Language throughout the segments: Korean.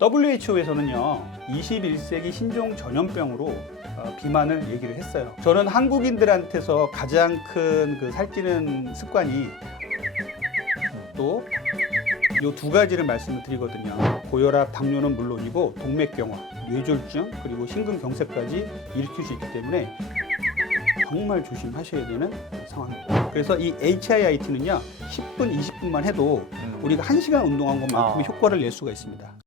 WHO에서는요, 21세기 신종 전염병으로 비만을 얘기를 했어요. 저는 한국인들한테서 가장 큰 그 살찌는 습관이 또 이 두 가지를 말씀을 드리거든요. 고혈압, 당뇨는 물론이고 동맥경화, 뇌졸중, 그리고 심근경색까지 일으킬 수 있기 때문에 정말 조심하셔야 되는 상황입니다. 그래서 이 HIIT는요, 10분, 20분만 해도 우리가 1시간 운동한 것만큼의 효과를 낼 수가 있습니다.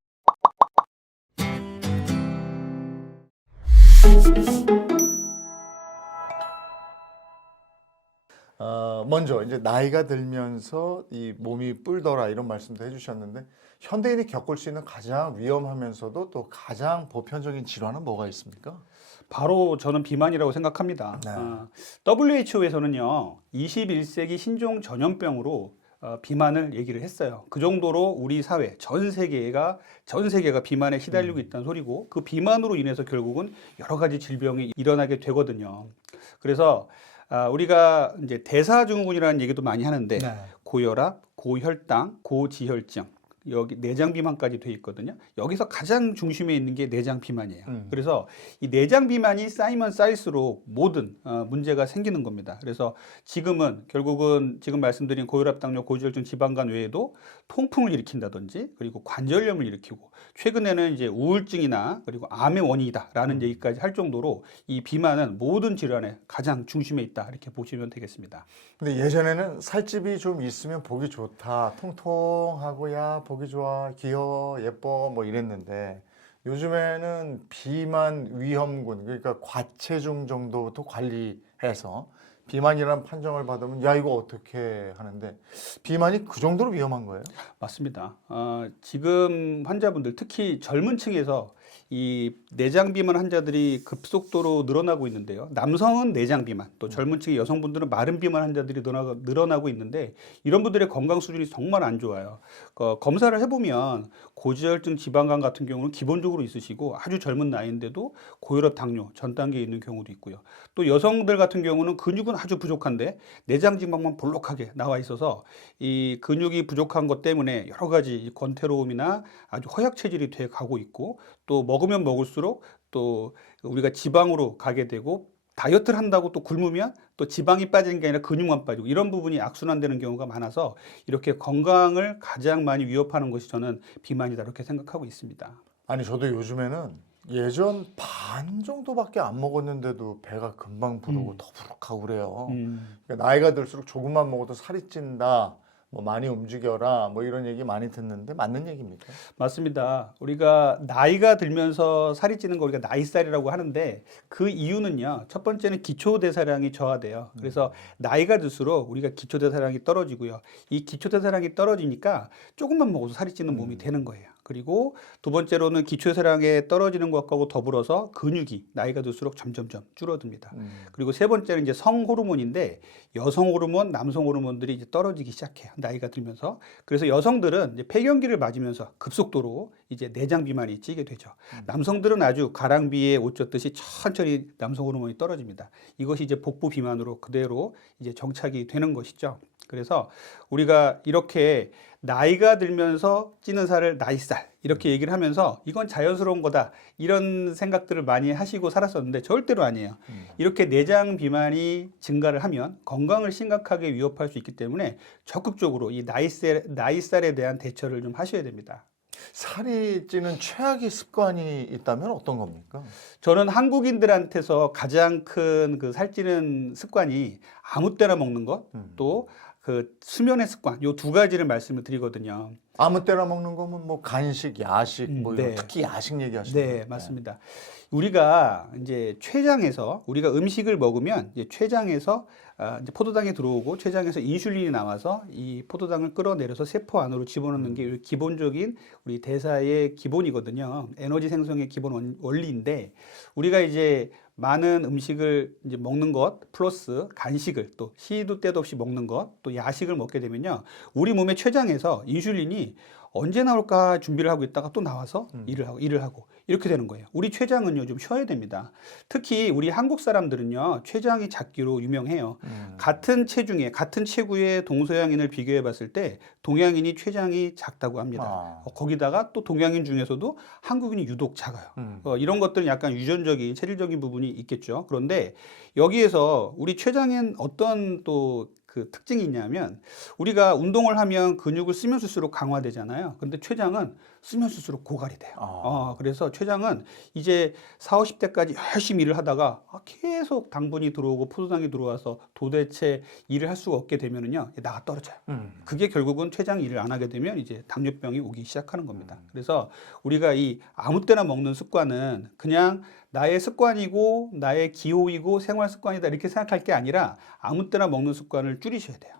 먼저 이제 나이가 들면서 이 몸이 뿔더라 이런 말씀도 해주셨는데 현대인이 겪을 수 있는 가장 위험하면서도 또 가장 보편적인 질환은 뭐가 있습니까? 바로 저는 비만이라고 생각합니다. 네. WHO에서는요, 21세기 신종 전염병으로 비만을 얘기를 했어요. 그 정도로 우리 사회 전 세계가 비만에 시달리고 있다는 소리고, 그 비만으로 인해서 결국은 여러 가지 질병이 일어나게 되거든요. 그래서 우리가 이제 대사증후군이라는 얘기도 많이 하는데, 네. 고혈압, 고혈당, 고지혈증, 여기 내장 비만까지 돼 있거든요. 여기서 가장 중심에 있는 게 내장 비만이에요. 그래서 이 내장 비만이 쌓이면 쌓일수록 모든 문제가 생기는 겁니다. 그래서 지금은 결국은 지금 말씀드린 고혈압, 당뇨, 고지혈증, 지방간 외에도 통풍을 일으킨다든지, 그리고 관절염을 일으키고, 최근에는 이제 우울증이나 그리고 암의 원인이다라는 얘기까지 할 정도로 이 비만은 모든 질환의 가장 중심에 있다, 이렇게 보시면 되겠습니다. 근데 예전에는 살집이 좀 있으면 보기 좋다, 통통하고야 보기 좋아, 귀여워, 예뻐 뭐 이랬는데 요즘에는 비만 위험군, 그러니까 과체중 정도부터 관리해서 비만이라는 판정을 받으면 야 이거 어떻게 하는데 비만이 그 정도로 위험한 거예요? 맞습니다. 지금 환자분들, 특히 젊은 층에서 이 내장 비만 환자들이 급속도로 늘어나고 있는데요. 남성은 내장 비만, 또 젊은 층의 여성분들은 마른 비만 환자들이 늘어나고 있는데, 이런 분들의 건강 수준이 정말 안 좋아요. 검사를 해보면 고지혈증, 지방간 같은 경우는 기본적으로 있으시고 아주 젊은 나이인데도 고혈압, 당뇨 전 단계에 있는 경우도 있고요. 또 여성들 같은 경우는 근육은 아주 부족한데 내장 지방만 볼록하게 나와 있어서 이 근육이 부족한 것 때문에 여러 가지 권태로움이나 아주 허약 체질이 돼 가고 있고, 또 먹으면 먹을수록 또 우리가 지방으로 가게 되고, 다이어트를 한다고 또 굶으면 또 지방이 빠지는 게 아니라 근육만 빠지고, 이런 부분이 악순환되는 경우가 많아서 이렇게 건강을 가장 많이 위협하는 것이 저는 비만이다, 이렇게 생각하고 있습니다. 아니 저도 요즘에는 예전 반 정도밖에 안 먹었는데도 배가 금방 부르고 더부룩하고 그래요. 그러니까 나이가 들수록 조금만 먹어도 살이 찐다, 뭐 많이 움직여라, 뭐 이런 얘기 많이 듣는데 맞는 얘기입니까? 맞습니다. 우리가 나이가 들면서 살이 찌는 거 우리가 나이살이라고 하는데, 그 이유는요, 첫 번째는 기초대사량이 저하돼요. 그래서 나이가 들수록 우리가 기초대사량이 떨어지고요. 이 기초대사량이 떨어지니까 조금만 먹어도 살이 찌는 몸이 되는 거예요. 그리고 두 번째로는 기초대사량에 떨어지는 것하고 더불어서 근육이 나이가 들수록 점점점 줄어듭니다. 그리고 세 번째는 이제 성호르몬인데, 여성 호르몬, 남성 호르몬들이 이제 떨어지기 시작해요, 나이가 들면서. 그래서 여성들은 이제 폐경기를 맞으면서 급속도로 이제 내장 비만이 찌게 되죠. 남성들은 아주 가랑비에 옷 젖듯이 천천히 남성 호르몬이 떨어집니다. 이것이 이제 복부 비만으로 그대로 이제 정착이 되는 것이죠. 그래서 우리가 이렇게 나이가 들면서 찌는 살을 나이살, 이렇게 얘기를 하면서 이건 자연스러운 거다, 이런 생각들을 많이 하시고 살았었는데 절대로 아니에요. 이렇게 내장 비만이 증가를 하면 건강을 심각하게 위협할 수 있기 때문에 적극적으로 이 나이살에 대한 대처를 좀 하셔야 됩니다. 살이 찌는 최악의 습관이 있다면 어떤 겁니까? 저는 한국인들한테서 가장 큰 그 살찌는 습관이 아무 때나 먹는 것, 또 그 수면의 습관, 요 두 가지를 말씀을 드리거든요. 아무 때나 먹는 거면 뭐 간식, 야식, 뭐 이런 네. 특히 야식 얘기하시는 네, 거예요. 맞습니다. 우리가 이제 췌장에서, 우리가 음식을 먹으면 이제 췌장에서 이제 포도당이 들어오고, 췌장에서 인슐린이 나와서 이 포도당을 끌어내려서 세포 안으로 집어넣는 게 기본적인 우리 대사의 기본이거든요. 에너지 생성의 기본 원리인데, 우리가 이제 많은 음식을 이제 먹는 것 플러스 간식을 또 시도 때도 없이 먹는 것, 또 야식을 먹게 되면요, 우리 몸의 췌장에서 인슐린이 언제 나올까 준비를 하고 있다가 또 나와서 일을 하고 이렇게 되는 거예요. 우리 췌장은요 좀 쉬어야 됩니다. 특히 우리 한국 사람들은요 췌장이 작기로 유명해요. 같은 체중에 같은 체구의 동서양인을 비교해 봤을 때 동양인이 췌장이 작다고 합니다. 거기다가 또 동양인 중에서도 한국인이 유독 작아요. 이런 것들은 약간 유전적인 체질적인 부분이 있겠죠. 그런데 여기에서 우리 췌장엔 어떤 또 그 특징이 있냐면 우리가 운동을 하면 근육을 쓰면 쓸수록 강화되잖아요. 근데 췌장은 쓰면 쓸수록 고갈이 돼요. 그래서 췌장은 이제 40, 50대까지 열심히 일을 하다가 계속 당분이 들어오고 포도당이 들어와서 도대체 일을 할 수가 없게 되면은요 나가 떨어져요. 그게 결국은 췌장이 일을 안 하게 되면 이제 당뇨병이 오기 시작하는 겁니다. 그래서 우리가 이 아무 때나 먹는 습관은 그냥 나의 습관이고 나의 기호이고 생활 습관이다 이렇게 생각할 게 아니라 아무 때나 먹는 습관을 줄이셔야 돼요.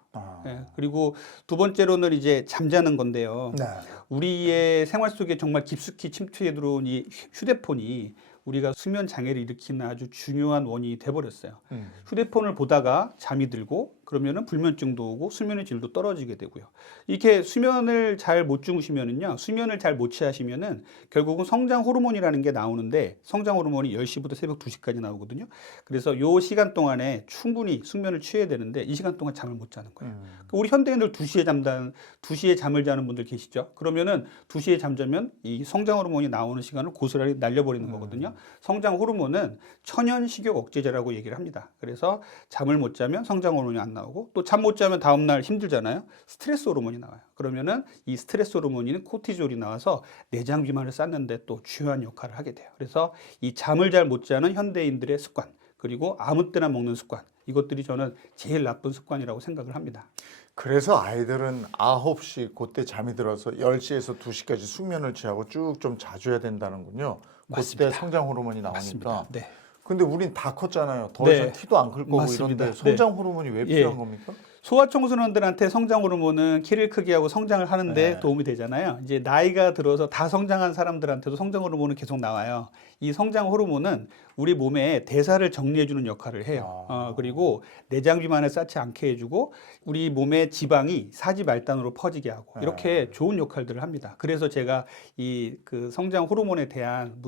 예, 그리고 두 번째로는 이제 잠자는 건데요. 네. 우리의 생활 속에 정말 깊숙이 침투해 들어온 이 휴대폰이 우리가 수면 장애를 일으키는 아주 중요한 원인이 돼버렸어요. 휴대폰을 보다가 잠이 들고 그러면은 불면증도 오고 수면의 질도 떨어지게 되고요. 이렇게 수면을 잘 못 주무시면은요, 수면을 잘 못 취하시면은 결국은 성장 호르몬이라는 게 나오는데 성장 호르몬이 10시부터 새벽 2시까지 나오거든요. 그래서 요 시간 동안에 충분히 숙면을 취해야 되는데 이 시간 동안 잠을 못 자는 거예요. 우리 현대인들 2시에 잠을 자는 분들 계시죠? 그러면은 2시에 잠자면 이 성장 호르몬이 나오는 시간을 고스란히 날려버리는 거거든요. 성장 호르몬은 천연 식욕 억제제라고 얘기를 합니다. 그래서 잠을 못 자면 성장 호르몬이 안 나오고 또 잠 못 자면 다음날 힘들잖아요. 스트레스 호르몬이 나와요. 그러면은 이 스트레스 호르몬인 코티졸이 나와서 내장 비만을 쌓는데 또 중요한 역할을 하게 돼요. 그래서 이 잠을 잘 못 자는 현대인들의 습관 그리고 아무 때나 먹는 습관 이것들이 저는 제일 나쁜 습관이라고 생각을 합니다. 그래서 아이들은 9시 그때 잠이 들어서 10시에서 2시까지 숙면을 취하고 쭉 좀 자줘야 된다는군요. 맞습니다. 그때 성장 호르몬이 나오니까. 맞습니다. 네. 근데 우린 다 컸잖아요. 더 네. 이상 키도 안 클 거고 맞습니다. 이런데 성장 네. 호르몬이 왜 예. 필요한 겁니까? 소아청소년들한테 성장 호르몬은 키를 크게 하고 성장을 하는데 네. 도움이 되잖아요. 이제 나이가 들어서 다 성장한 사람들한테도 성장 호르몬은 계속 나와요. 이 성장 호르몬은 우리 몸에 대사를 정리해주는 역할을 해요. 그리고 내장 비만을 쌓지 않게 해주고 우리 몸의 지방이 사지 말단으로 퍼지게 하고 이렇게 좋은 역할들을 합니다. 그래서 제가 이 그 성장 호르몬에 대한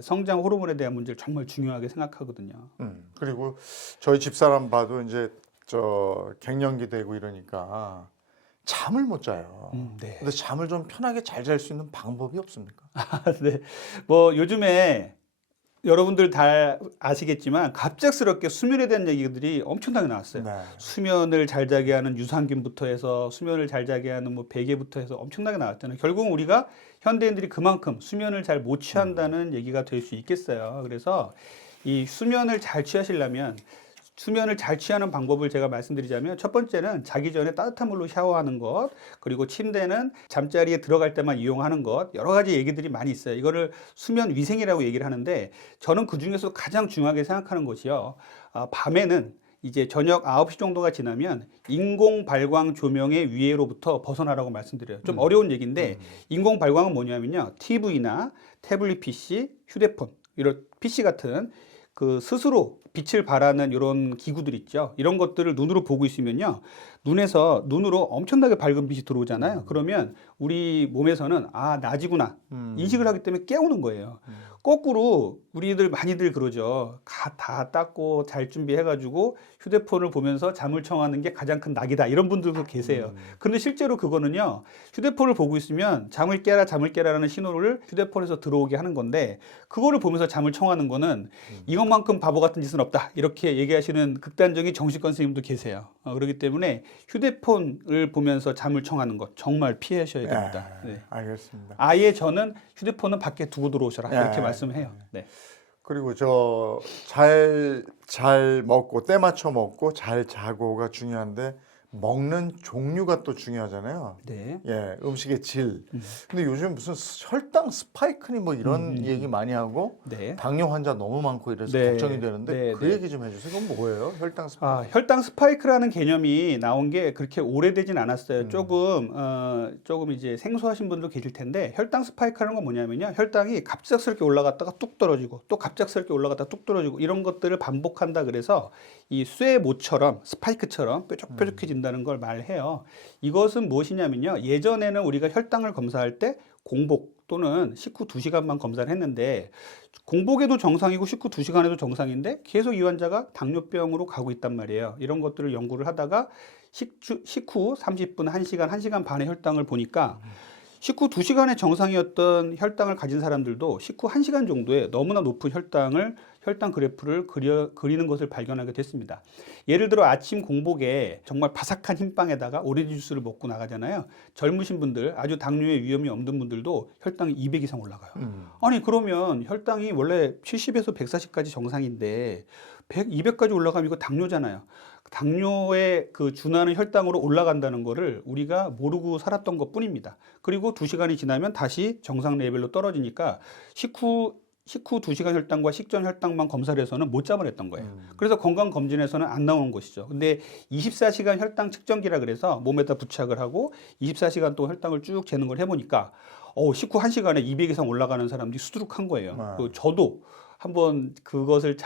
성장 호르몬에 대한 문제를 정말 중요하게 생각하거든요. 그리고 저희 집사람 봐도 이제 저 갱년기 되고 이러니까 잠을 못 자요. 네. 근데 잠을 좀 편하게 잘 잘 수 있는 방법이 없습니까? 네. 뭐 요즘에 여러분들 다 아시겠지만 갑작스럽게 수면에 대한 얘기들이 엄청나게 나왔어요. 네. 수면을 잘 자게 하는 유산균부터 해서 수면을 잘 자게 하는 뭐 베개부터 해서 엄청나게 나왔잖아요. 결국은 우리가 현대인들이 그만큼 수면을 잘 못 취한다는 얘기가 될 수 있겠어요. 그래서 이 수면을 잘 취하시려면 수면을 잘 취하는 방법을 제가 말씀드리자면 첫 번째는 자기 전에 따뜻한 물로 샤워하는 것 그리고 침대는 잠자리에 들어갈 때만 이용하는 것 여러 가지 얘기들이 많이 있어요. 이거를 수면 위생이라고 얘기를 하는데 저는 그중에서 가장 중요하게 생각하는 것이요. 밤에는 이제 저녁 9시 정도가 지나면 인공 발광 조명의 위해로부터 벗어나라고 말씀드려요. 좀 어려운 얘기인데 인공 발광은 뭐냐면요. TV나 태블릿 PC, 휴대폰 이런 PC 같은 그 스스로 빛을 발하는 이런 기구들 있죠. 이런 것들을 눈으로 보고 있으면요. 눈으로 엄청나게 밝은 빛이 들어오잖아요. 그러면 우리 몸에서는 낮이구나 인식을 하기 때문에 깨우는 거예요. 거꾸로 우리들 많이들 그러죠. 다 닦고 잘 준비해가지고 휴대폰을 보면서 잠을 청하는 게 가장 큰 낙이다. 이런 분들도 계세요. 그런데 실제로 그거는요. 휴대폰을 보고 있으면 잠을 깨라라는 신호를 휴대폰에서 들어오게 하는 건데 그거를 보면서 잠을 청하는 거는 이것만큼 바보 같은 짓은 없다. 이렇게 얘기하시는 극단적인 정신과 선생님도 계세요. 그렇기 때문에 휴대폰을 보면서 잠을 청하는 것 정말 피하셔야 됩니다. 네. 알겠습니다. 아예 저는 휴대폰은 밖에 두고 들어오셔라 이렇게 말씀해요. 네. 그리고 저 잘 먹고 때 맞춰 먹고 잘 자고가 중요한데 먹는 종류가 또 중요하잖아요. 네. 예, 음식의 질. 근데 요즘 무슨 혈당 스파이크니 뭐 이런 얘기 많이 하고 네. 당뇨 환자 너무 많고 이래서 네. 걱정이 되는데 네, 그 네. 얘기 좀 해주세요. 그건 뭐예요? 혈당 스파이크. 혈당 스파이크라는 개념이 나온 게 그렇게 오래되진 않았어요. 조금 이제 생소하신 분도 계실 텐데 혈당 스파이크라는 건 뭐냐면요. 혈당이 갑작스럽게 올라갔다가 뚝 떨어지고 또 갑작스럽게 올라갔다가 뚝 떨어지고 이런 것들을 반복한다 그래서 이 쇠 모처럼 스파이크처럼 뾰족뾰족해진다. 올린다는 걸 말해요. 이것은 무엇이냐면요. 예전에는 우리가 혈당을 검사할 때 공복 또는 식후 2시간만 검사를 했는데 공복에도 정상이고 식후 2시간에도 정상인데 계속 이 환자가 당뇨병으로 가고 있단 말이에요. 이런 것들을 연구를 하다가 식후 30분, 1시간, 1시간 반의 혈당을 보니까 식후 2시간의 정상이었던 혈당을 가진 사람들도 식후 1시간 정도에 너무나 높은 혈당 그래프를 그리는 것을 발견하게 됐습니다. 예를 들어 아침 공복에 정말 바삭한 흰빵에다가 오렌지 주스를 먹고 나가잖아요. 젊으신 분들, 아주 당뇨의 위험이 없는 분들도 혈당이 200 이상 올라가요. 아니 그러면 혈당이 원래 70에서 140까지 정상인데 100, 200까지 올라가면 이거 당뇨잖아요. 당뇨에 그 준하는 혈당으로 올라간다는 거를 우리가 모르고 살았던 것 뿐입니다. 그리고 2시간이 지나면 다시 정상 레벨로 떨어지니까 식후 2시간 혈당과 식전 혈당만 검사를 해서는 못 잡아냈던 거예요. 그래서 건강검진에서는 안 나오는 것이죠. 근데 24시간 혈당 측정기라 그래서 몸에다 부착을 하고 24시간 동안 혈당을 쭉 재는 걸 해보니까 식후 1시간에 200 이상 올라가는 사람들이 수두룩한 거예요. 저도 한번 그것을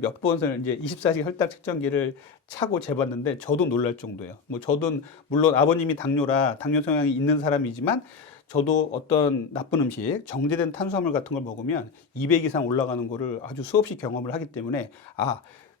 몇 번을 이제 24시간 혈당 측정기를 차고 재봤는데 저도 놀랄 정도예요. 뭐 저도 물론 아버님이 당뇨라 당뇨 성향이 있는 사람이지만 저도 어떤 나쁜 음식, 정제된 탄수화물 같은 걸 먹으면 200 이상 올라가는 거를 아주 수없이 경험을 하기 때문에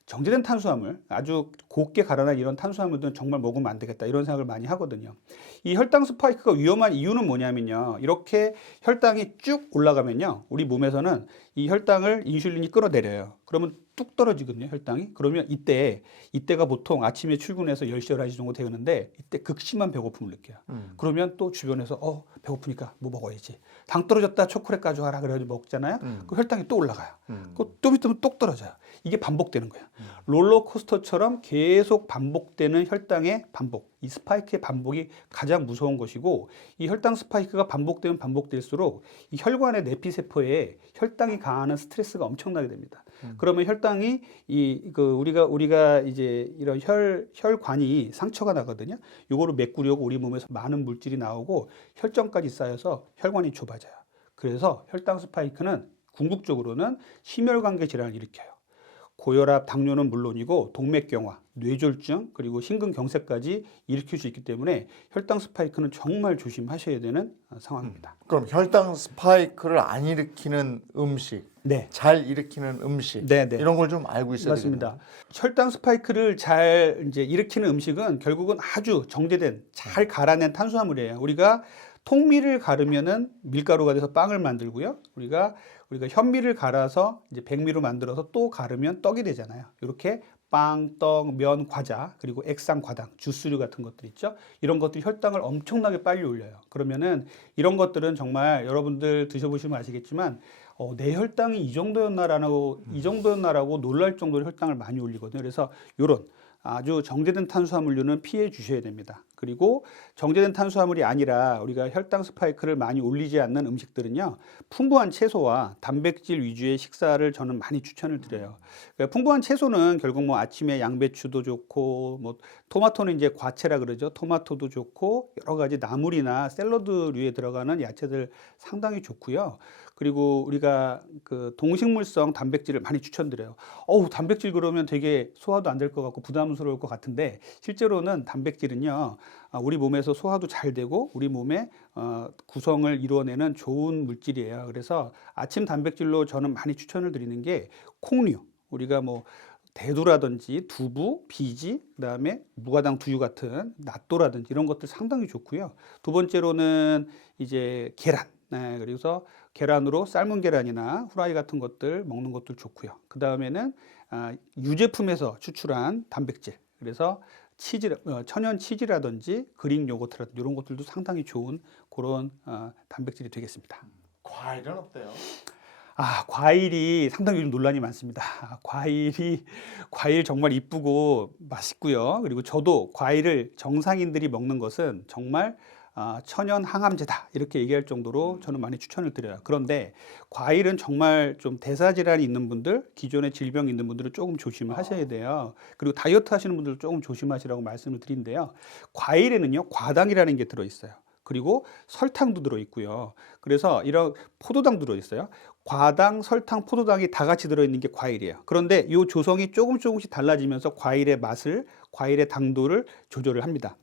정제된 탄수화물, 아주 곱게 갈아낸 이런 탄수화물들은 정말 먹으면 안 되겠다 이런 생각을 많이 하거든요. 이 혈당 스파이크가 위험한 이유는 뭐냐면요. 이렇게 혈당이 쭉 올라가면요. 우리 몸에서는 이 혈당을 인슐린이 끌어내려요. 그러면 뚝 떨어지거든요, 혈당이. 그러면 이때가 보통 아침에 출근해서 10시, 11시 정도 되는데 이때 극심한 배고픔을 느껴요. 그러면 또 주변에서 배고프니까 뭐 먹어야지. 당 떨어졌다 초콜릿 가져와라 그래가지고 먹잖아요. 그 혈당이 또 올라가요. 좀 있으면 똑 떨어져요. 이게 반복되는 거예요. 롤러코스터처럼 계속 반복되는 혈당의 반복. 이 스파이크의 반복이 가장 무서운 것이고 이 혈당 스파이크가 반복되면 반복될수록 이 혈관의 내피세포에 혈당이 가하는 스트레스가 엄청나게 됩니다. 그러면 혈당이 우리가 이제 이런 혈관이 상처가 나거든요. 요거를 메꾸려고 우리 몸에서 많은 물질이 나오고 혈전까지 쌓여서 혈관이 좁아져요. 그래서 혈당 스파이크는 궁극적으로는 심혈관계 질환을 일으켜요. 고혈압, 당뇨는 물론이고 동맥경화, 뇌졸중, 그리고 심근경색까지 일으킬 수 있기 때문에 혈당 스파이크는 정말 조심하셔야 되는 상황입니다. 그럼 혈당 스파이크를 안 일으키는 음식, 네. 잘 일으키는 음식, 네네. 이런 걸 좀 알고 있어야 맞습니다. 되겠네요. 혈당 스파이크를 잘 이제 일으키는 음식은 결국은 아주 정제된, 잘 갈아낸 탄수화물이에요. 우리가 통밀을 가르면은 밀가루가 돼서 빵을 만들고요. 우리가 현미를 갈아서 이제 백미로 만들어서 또 가르면 떡이 되잖아요. 이렇게 빵, 떡, 면, 과자, 그리고 액상, 과당, 주스류 같은 것들 있죠. 이런 것들이 혈당을 엄청나게 빨리 올려요. 그러면은 이런 것들은 정말 여러분들 드셔보시면 아시겠지만 내 혈당이 이 정도였나라고 놀랄 정도로 혈당을 많이 올리거든요. 그래서 이런 아주 정제된 탄수화물류는 피해 주셔야 됩니다. 그리고 정제된 탄수화물이 아니라 우리가 혈당 스파이크를 많이 올리지 않는 음식들은요, 풍부한 채소와 단백질 위주의 식사를 저는 많이 추천을 드려요. 그러니까 풍부한 채소는 결국 뭐 아침에 양배추도 좋고, 뭐 토마토는 이제 과채라 그러죠. 토마토도 좋고, 여러 가지 나물이나 샐러드류에 들어가는 야채들 상당히 좋고요. 그리고 우리가 그 동식물성 단백질을 많이 추천드려요. 단백질 그러면 되게 소화도 안 될 것 같고 부담스러울 것 같은데 실제로는 단백질은요, 우리 몸에서 소화도 잘 되고 우리 몸의 구성을 이루어내는 좋은 물질이에요. 그래서 아침 단백질로 저는 많이 추천을 드리는 게 콩류. 우리가 뭐 대두라든지 두부, 비지, 그다음에 무가당 두유 같은 낫또라든지 이런 것들 상당히 좋고요. 두 번째로는 이제 계란. 네, 그래서 계란으로 삶은 계란이나 후라이 같은 것들 먹는 것도 좋고요. 그 다음에는 유제품에서 추출한 단백질. 그래서 천연 치즈라든지 그릭 요거트라든지 이런 것들도 상당히 좋은 그런 단백질이 되겠습니다. 과일은 어때요? 과일이 상당히 요즘 논란이 많습니다. 과일 정말 이쁘고 맛있고요. 그리고 저도 과일을 정상인들이 먹는 것은 정말 천연 항암제다 이렇게 얘기할 정도로 저는 많이 추천을 드려요. 그런데 과일은 정말 좀 대사질환이 있는 분들, 기존에 질병이 있는 분들은 조금 조심을 하셔야 돼요. 그리고 다이어트 하시는 분들도 조금 조심하시라고 말씀을 드린데요. 과일에는요, 과당이라는 게 들어있어요. 그리고 설탕도 들어있고요. 그래서 이런 포도당도 들어있어요. 과당, 설탕, 포도당이 다 같이 들어있는 게 과일이에요. 그런데 이 조성이 조금씩 달라지면서 과일의 맛을, 과일의 당도를 조절을 합니다.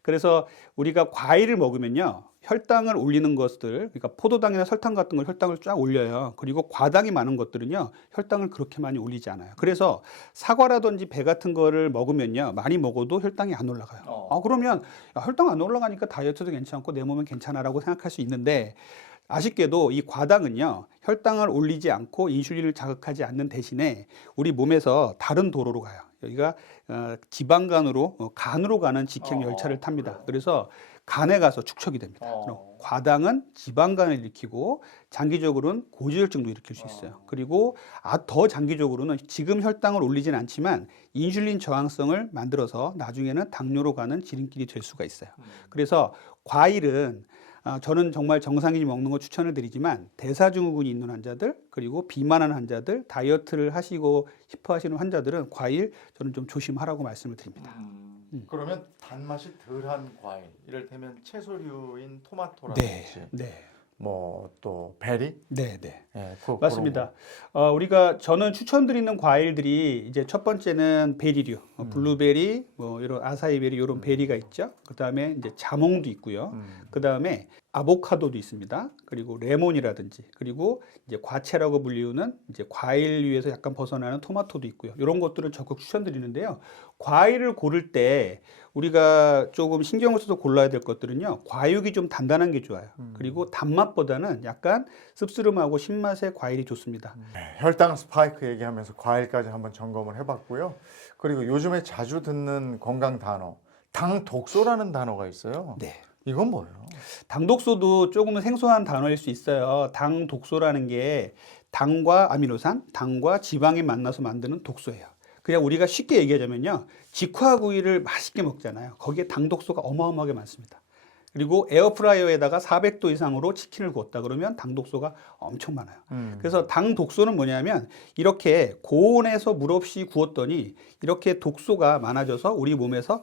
그래서 우리가 과일을 먹으면요, 혈당을 올리는 것들, 그러니까 포도당이나 설탕 같은 걸 혈당을 쫙 올려요. 그리고 과당이 많은 것들은요, 혈당을 그렇게 많이 올리지 않아요. 그래서 사과라든지 배 같은 거를 먹으면요, 많이 먹어도 혈당이 안 올라가요. 그러면 야, 혈당 안 올라가니까 다이어트도 괜찮고 내 몸은 괜찮아라고 생각할 수 있는데, 아쉽게도 이 과당은요, 혈당을 올리지 않고 인슐린을 자극하지 않는 대신에 우리 몸에서 다른 도로로 가요. 여기가 지방간으로, 간으로 가는 직행 열차를 탑니다. 그래서 간에 가서 축적이 됩니다. 그럼 과당은 지방간을 일으키고 장기적으로는 고지혈증도 일으킬 수 있어요. 그리고 더 장기적으로는 지금 혈당을 올리진 않지만 인슐린 저항성을 만들어서 나중에는 당뇨로 가는 지름길이 될 수가 있어요. 그래서 과일은 저는 정말 정상인이 먹는 거 추천을 드리지만 대사증후군이 있는 환자들, 그리고 비만한 환자들, 다이어트를 하시고 싶어 하시는 환자들은 과일 저는 좀 조심하라고 말씀을 드립니다. 그러면 단맛이 덜한 과일, 이를테면 채소류인 네, 토마토라든지 네, 뭐 또 베리? 네, 네. 예, 맞습니다. 저는 추천드리는 과일들이 이제 첫 번째는 베리류, 블루베리, 뭐 이런 아사이베리 이런 베리가 있죠. 그다음에 이제 자몽도 있고요. 그다음에 아보카도도 있습니다. 그리고 레몬이라든지, 그리고 이제 과채라고 불리우는 이제 과일류에서 약간 벗어나는 토마토도 있고요. 이런 것들을 적극 추천드리는데요. 과일을 고를 때 우리가 조금 신경을 써서 골라야 될 것들은요, 과육이 좀 단단한 게 좋아요. 그리고 단맛보다는 약간 씁쓸음하고 신맛의 과일이 좋습니다. 혈당 스파이크 얘기하면서 과일까지 한번 점검을 해봤고요. 그리고 요즘에 자주 듣는 건강 단어, 당 독소라는 단어가 있어요. 네. 이건 뭐예요? 당 독소도 조금은 생소한 단어일 수 있어요. 당 독소라는 게 당과 아미노산, 당과 지방이 만나서 만드는 독소예요. 그냥 우리가 쉽게 얘기하자면요, 직화구이를 맛있게 먹잖아요. 거기에 당 독소가 어마어마하게 많습니다. 그리고 에어프라이어에다가 400도 이상으로 치킨을 구웠다 그러면 당 독소가 엄청 많아요. 그래서 당 독소는 뭐냐면 이렇게 고온에서 물 없이 구웠더니 이렇게 독소가 많아져서 우리 몸에서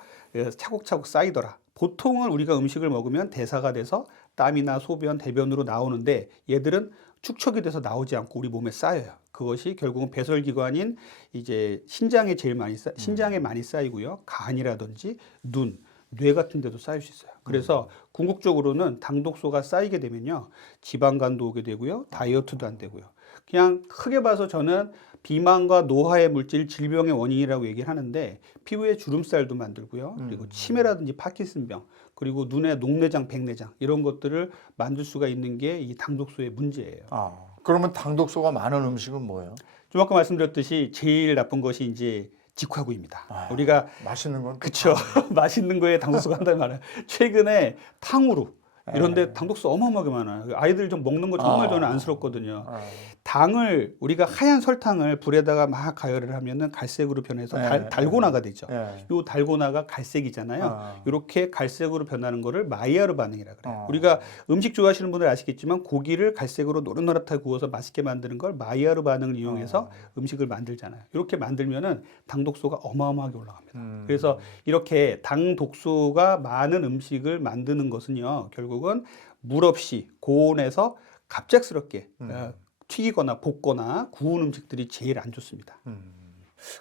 차곡차곡 쌓이더라. 보통은 우리가 음식을 먹으면 대사가 돼서 땀이나 소변, 대변으로 나오는데 얘들은 축적이 돼서 나오지 않고 우리 몸에 쌓여요. 그것이 결국은 배설기관인 이제 신장에 신장에 많이 쌓이고요. 간이라든지 눈, 뇌 같은 데도 쌓일 수 있어요. 그래서 궁극적으로는 당독소가 쌓이게 되면요, 지방간도 오게 되고요, 다이어트도 안 되고요. 그냥 크게 봐서 저는 비만과 노화의 물질, 질병의 원인이라고 얘기를 하는데, 피부에 주름살도 만들고요, 그리고 치매라든지 파킨슨병, 그리고 눈에 녹내장, 백내장 이런 것들을 만들 수가 있는 게 이 당독소의 문제예요. 그러면 당 독소가 많은 음식은 뭐예요? 좀 아까 말씀드렸듯이 제일 나쁜 것이 이제 직화구이입니다. 우리가 맛있는 건 그쵸. 맛있는 거에 당독소가 한 달 많아요. 최근에 탕후루 이런데 당독소 어마어마하게 많아요. 아이들 좀 먹는 거 정말 저는 안쓰럽거든요. 당을 우리가 하얀 설탕을 불에다가 막 가열을 하면은 갈색으로 변해서 달고나가 되죠. 요 달고나가 갈색이잖아요. 이렇게 갈색으로 변하는 거를 마이야르 반응이라 그래요. 우리가 음식 좋아하시는 분들 아시겠지만 고기를 갈색으로 노릇노릇하게 구워서 맛있게 만드는 걸 마이야르 반응을 이용해서 음식을 만들잖아요. 이렇게 만들면은 당독소가 어마어마하게 올라갑니다. 그래서 이렇게 당독소가 많은 음식을 만드는 것은요, 결국은 물 없이 고온에서 갑작스럽게 튀기거나 볶거나 구운 음식들이 제일 안 좋습니다.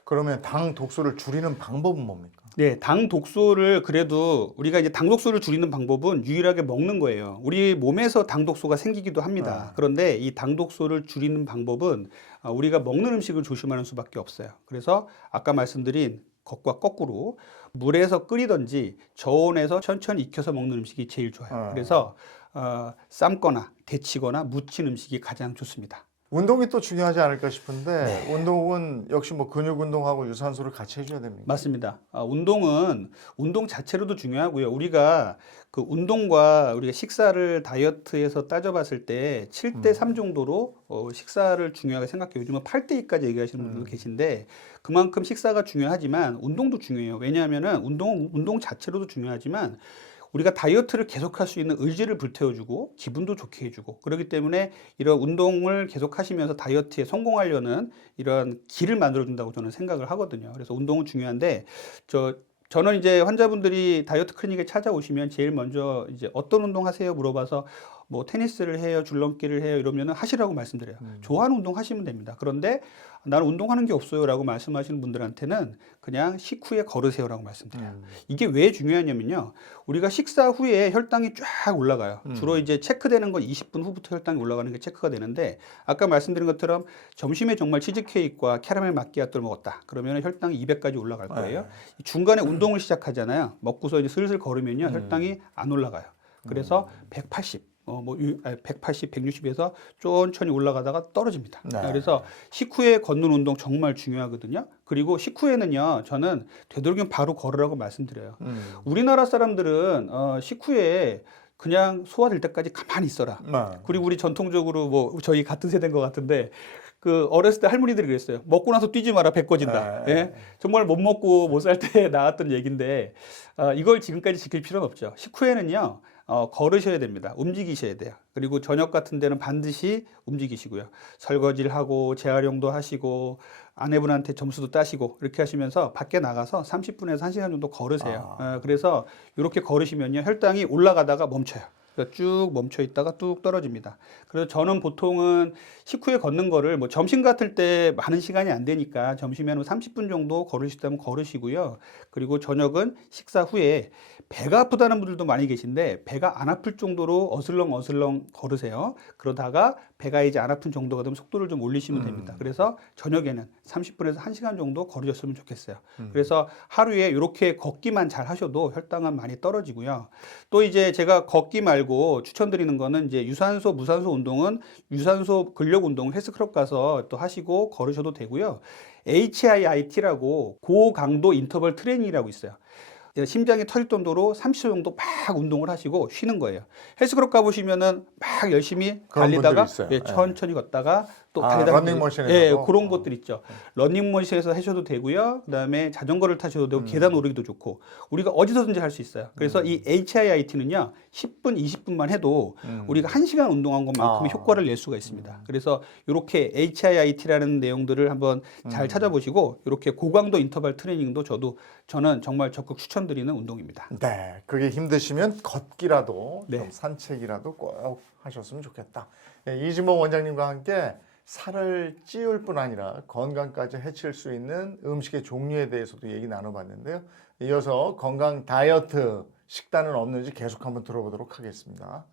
그러면 당 독소를 줄이는 방법은 뭡니까? 네, 당 독소를 그래도 우리가 이제 당 독소를 줄이는 방법은 유일하게 먹는 거예요. 우리 몸에서 당 독소가 생기기도 합니다. 그런데 이 당 독소를 줄이는 방법은 우리가 먹는 음식을 조심하는 수밖에 없어요. 그래서 아까 말씀드린 것과 거꾸로 물에서 끓이든지 저온에서 천천히 익혀서 먹는 음식이 제일 좋아요. 그래서 삶거나 데치거나 무친 음식이 가장 좋습니다. 운동이 또 중요하지 않을까 싶은데 운동은 역시 뭐 근육 운동하고 유산소를 같이 해줘야 됩니다. 맞습니다. 운동은 운동 자체로도 중요하고요. 우리가 그 운동과 우리가 식사를 다이어트에서 따져봤을 때 7대 3 정도로 식사를 중요하게 생각해요. 요즘은 8대 2까지 얘기하시는 분들도 계신데 그만큼 식사가 중요하지만 운동도 중요해요. 왜냐하면은 운동 자체로도 중요하지만 우리가 다이어트를 계속할 수 있는 의지를 불태워주고 기분도 좋게 해주고 그렇기 때문에 이런 운동을 계속하시면서 다이어트에 성공하려는 이런 길을 만들어준다고 저는 생각을 하거든요. 그래서 운동은 중요한데 저는 이제 환자분들이 다이어트 클리닉에 찾아오시면 제일 먼저 이제 어떤 운동 하세요 물어봐서 뭐 테니스를 해요, 줄넘기를 해요 이러면은 하시라고 말씀드려요. 좋아하는 운동 하시면 됩니다. 그런데 나는 운동하는 게 없어요라고 말씀하시는 분들한테는 그냥 식후에 걸으세요라고 말씀드려요. 이게 왜 중요하냐면요. 우리가 식사 후에 혈당이 쫙 올라가요. 주로 이제 체크되는 건 20분 후부터 혈당이 올라가는 게 체크가 되는데 아까 말씀드린 것처럼 점심에 정말 치즈케이크와 캐러멜 마끼아또를 먹었다. 그러면 혈당이 200까지 올라갈 거예요. 중간에 운동을 시작하잖아요. 먹고서 이제 슬슬 걸으면요. 혈당이 안 올라가요. 그래서 180, 180, 160에서 천천히 올라가다가 떨어집니다. 네. 그래서 식후에 걷는 운동 정말 중요하거든요. 그리고 식후에는요, 저는 되도록이면 바로 걸으라고 말씀드려요. 우리나라 사람들은 식후에 그냥 소화될 때까지 가만히 있어라. 그리고 우리 전통적으로 뭐 저희 같은 세대인 것 같은데 그 어렸을 때 할머니들이 그랬어요. 먹고 나서 뛰지 마라, 배 꺼진다. 예? 정말 못 먹고 못 살 때 나왔던 얘기인데 이걸 지금까지 지킬 필요는 없죠. 식후에는요. 걸으셔야 됩니다. 움직이셔야 돼요. 그리고 저녁 같은 데는 반드시 움직이시고요. 설거지를 하고 재활용도 하시고 아내분한테 점수도 따시고 이렇게 하시면서 밖에 나가서 30분에서 1시간 정도 걸으세요. 그래서 이렇게 걸으시면요. 혈당이 올라가다가 멈춰요. 그러니까 쭉 멈춰 있다가 뚝 떨어집니다. 그래서 저는 보통은 식후에 걷는 거를 뭐 점심 같을 때 많은 시간이 안 되니까 점심에는 30분 정도 걸으시다면 걸으시고요. 그리고 저녁은 식사 후에 배가 아프다는 분들도 많이 계신데 배가 안 아플 정도로 어슬렁 걸으세요. 그러다가 배가 이제 안 아픈 정도가 되면 속도를 좀 올리시면 됩니다. 그래서 저녁에는 30분에서 1시간 정도 걸으셨으면 좋겠어요. 그래서 하루에 이렇게 걷기만 잘 하셔도 혈당은 많이 떨어지고요. 또 이제 제가 걷기 말고 추천드리는 거는 이제 유산소, 무산소 운동은 유산소 근력 운동 헬스클럽 가서 또 하시고 걸으셔도 되고요. HIIT라고 고강도 인터벌 트레이닝이라고 있어요. 심장이 터질 정도로 30초 정도 막 운동을 하시고 쉬는 거예요. 헬스클럽 가보시면은 막 열심히 그런 달리다가 분들이 있어요. 예, 천천히 걷다가 또 달리다가 러닝머신에서도? 예, 그런 것들 있죠. 러닝머신에서 하셔도 되고요. 그다음에 자전거를 타셔도 되고 계단 오르기도 좋고 우리가 어디서든지 할 수 있어요. 그래서 이 HIIT는요. 10분, 20분만 해도 우리가 1시간 운동한 것만큼의 효과를 낼 수가 있습니다. 그래서 이렇게 HIIT라는 내용들을 한번 잘 찾아보시고 이렇게 고강도 인터벌 트레이닝도 저는 정말 적극 추천드리는 운동입니다. 네, 그게 힘드시면 걷기라도 네. 좀 산책이라도 꼭 하셨으면 좋겠다. 네, 이진봉 원장님과 함께 살을 찌울 뿐 아니라 건강까지 해칠 수 있는 음식의 종류에 대해서도 얘기 나눠봤는데요. 이어서 건강 다이어트 식단은 없는지 계속 한번 들어보도록 하겠습니다.